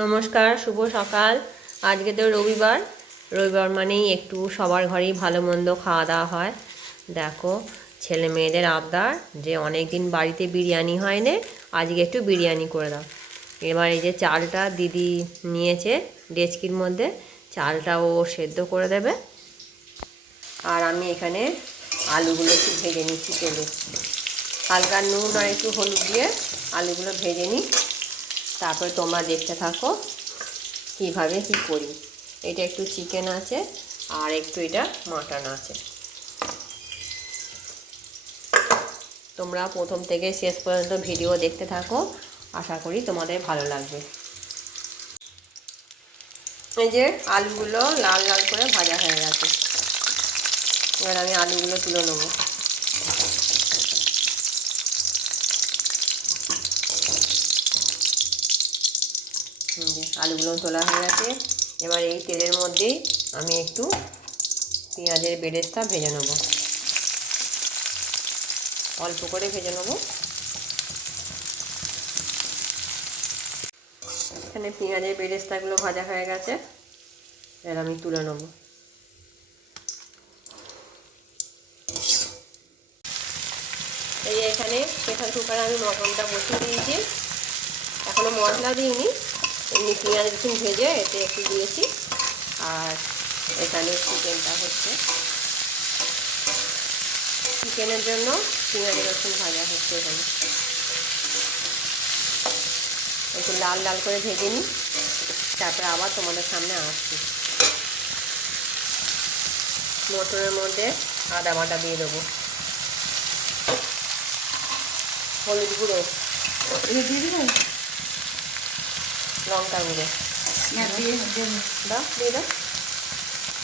নমস্কার, শুভ সকাল। আজকে তো রবিবার। রবিবার মানেই একটু সবার ঘরেই ভালো মন্দ খাওয়া দাওয়া হয়। দেখো, ছেলে মেয়েদের আবদার যে অনেক দিন বাড়িতে বিরিয়ানি হয় না, আজকে একটু বিরিয়ানি করে দাও। এবার এই যে চালটা দিদি নিয়েছে ডেচকির মধ্যে, চালটা ও সেদ্ধ করে দেবে। আর আমি এখানে আলুগুলো একটু ভেজে নিচ্ছি তেলে, হালকা নুন আর একটু হলুদ দিয়ে আলুগুলো ভেজে নিই। তারপরে তোমরা দেখতে থাকো কীভাবে কী করি। এটা একটু চিকেন আছে আর একটু এটা মাটন আছে। তোমরা প্রথম থেকে শেষ পর্যন্ত ভিডিও দেখতে থাকো, আশা করি তোমাদের ভালো লাগবে। এই যে আলুগুলো লাল লাল করে ভাজা হয়ে গেছে, এবার আমি আলুগুলো তুলে নেবো। আলুগুলো তোলা হয়ে গেছে। এবার এই তেলের মধ্যেই আমি একটু পেঁয়াজের বেরেস্তা ভেজে নেব, অল্প করে ভেজে নেব। এখানে পেঁয়াজের বেরেস্তাগুলো ভাজা হয়ে গেছে, এবার আমি তুলে নেব। এই এখানে প্রেসার কুকারে আমি মটনটা বসিয়ে দিয়েছি, এখনও মশলা দিইনি, এমনি পেঁয়াজ রসুন ভেজে এতে একটু দিয়েছি। আর এখানে চিকেনটা হচ্ছে, চিকেনের জন্য পেঁয়াজ রসুন ভাজা হচ্ছে। এখানে একটু লাল লাল করে ভেজে নিই, তারপরে আবার তোমাদের সামনে আসছি। মটনের মধ্যে আদা বাটা দিয়ে দেবো, হলুদ গুঁড়ো, লঙ্কা গুঁড়ো দিয়ে দাও।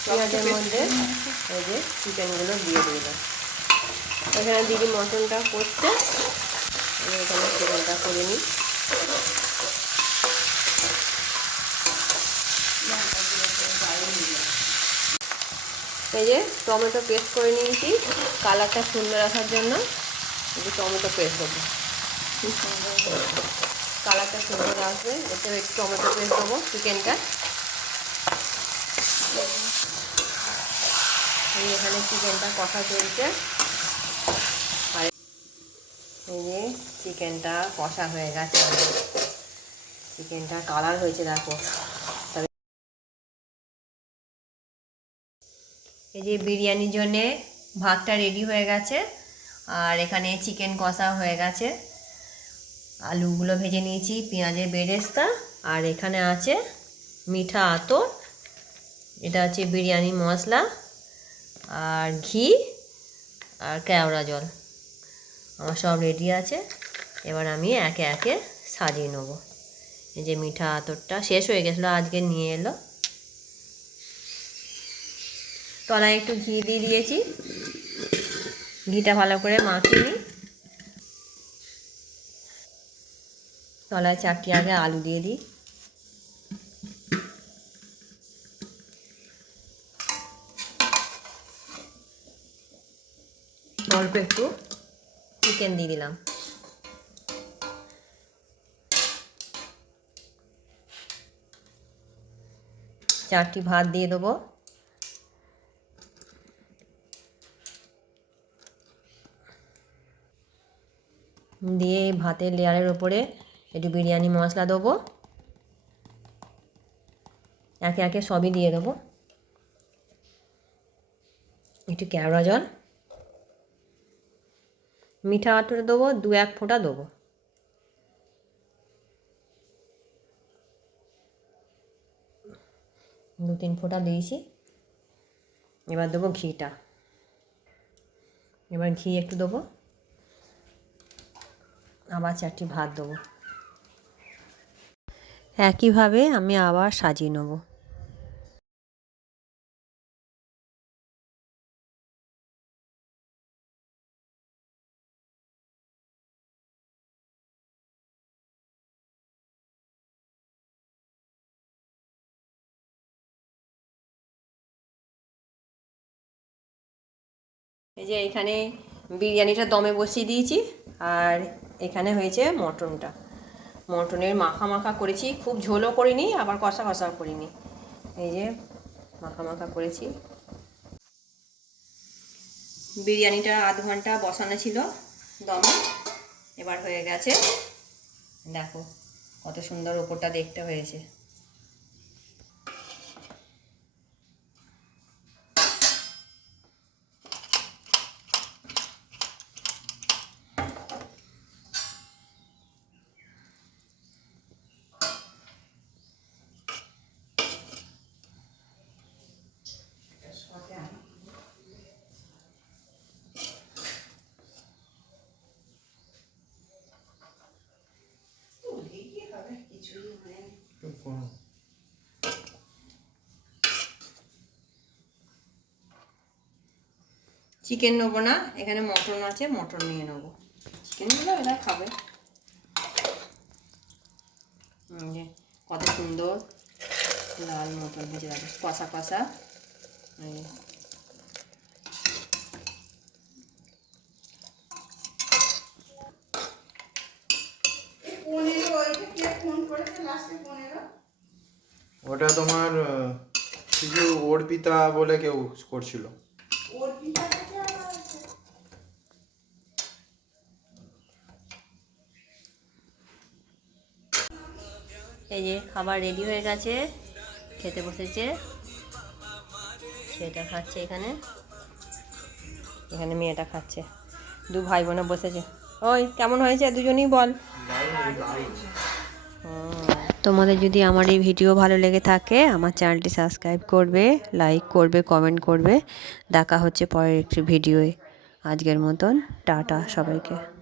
পেঁয়াজের মধ্যে এই যে চিকেনগুলো দিয়ে দিলাম। এখানে দিদি মটনটা করছে, আমি এখানে চিকেনটা করে নিই। এই যে টমেটো পেস্ট করে নিয়েছি, কালারটা সুন্দর আসার জন্য একটু টমেটো পেস্ট দেবো, কালারটা সুন্দর আসবে। এতে একটু টমেটো পেস্ট দেবো চিকেনটা। এখানে চিকেনটা কষা চলছে, আর এই যে চিকেনটা কষা হয়ে গেছে, চিকেনটা কালার হয়েছে দেখো। এই যে বিরিয়ানির জন্যে ভাতটা রেডি হয়ে গেছে, আর এখানে চিকেন কষা হয়ে গেছে, আলুগুলো ভেজে নিয়েছি, পেঁয়াজের বেরেস্তা, আর এখানে আছে মিঠা আতর, এটা হচ্ছে বিরিয়ানি মশলা, আর ঘি আর কেওড়া জল। আমার সব রেডি আছে, এবার আমি একে একে সাজিয়ে নেবো। এই যে মিঠা আতরটা শেষ হয়ে গেছিলো, আজকে নিয়ে এলো। তলায় একটু ঘি দিয়ে দিয়েছি, ঘিটা ভালো করে মাখিয়ে নিই। তলায় 4টি আগে আলু দিয়ে দিই, অল্প একটু চিকেন দিয়ে দিলাম, চারটি ভাত দিয়ে দেবো, দিয়ে ভাতের লেয়ারের ওপরে একটু বিরিয়ানি মশলা দেবো, একে একে সবই দিয়ে দেবো। একটু কেওড়া জল, মিঠা আতর দেবো 2-1 ফোঁটা দেবো, দু তিন ফোঁটা দিয়েছি। এবার দেবো ঘিটা, এবার ঘি একটু দেবো, আবার 4টি ভাত দেবো, একইভাবে আমি আবার সাজিয়ে নেব। এই যে এখানে বিরিয়ানিটা দমে বসিয়ে দিয়েছি, আর এখানে হয়েছে মটনটা। মটনের মাখা মাখা করেছি, খুব ঝোলও করিনি আবার কষা কষাও করিনি। এই যে মাখা মাখা করেছি। বিরিয়ানিটা আধ ঘন্টা বসানো ছিল দমে, এবার হয়ে গেছে। দেখো কত সুন্দর ওপরটা দেখতে হয়েছে। চিকেন নেবো না, এখানে মটন আছে, মটন নিয়ে নেবো। চিকেন নিলে এরা খাবে। কত সুন্দর লাল মটন ভেজে যাবে, কষা কষা। ওটা তোমার কিছু অর্পিতা বলে কেউ করছিল। এই যে খাবার রেডি হয়ে গেছে, খেতে বসেছে, সেটা খাচ্ছে। এখানে এখানে মেয়েটা খাচ্ছে, দু ভাই বোনে বসেছে। ওই কেমন হয়েছে দুজনেই বল। তোমাদের যদি আমার এই ভিডিও ভালো লেগে থাকে আমার চ্যানেলটি সাবস্ক্রাইব করবে, লাইক করবে, কমেন্ট করবে। দেখা হচ্ছে পরের একটি ভিডিওয়ে। আজকের মতন টাটা সবাইকে।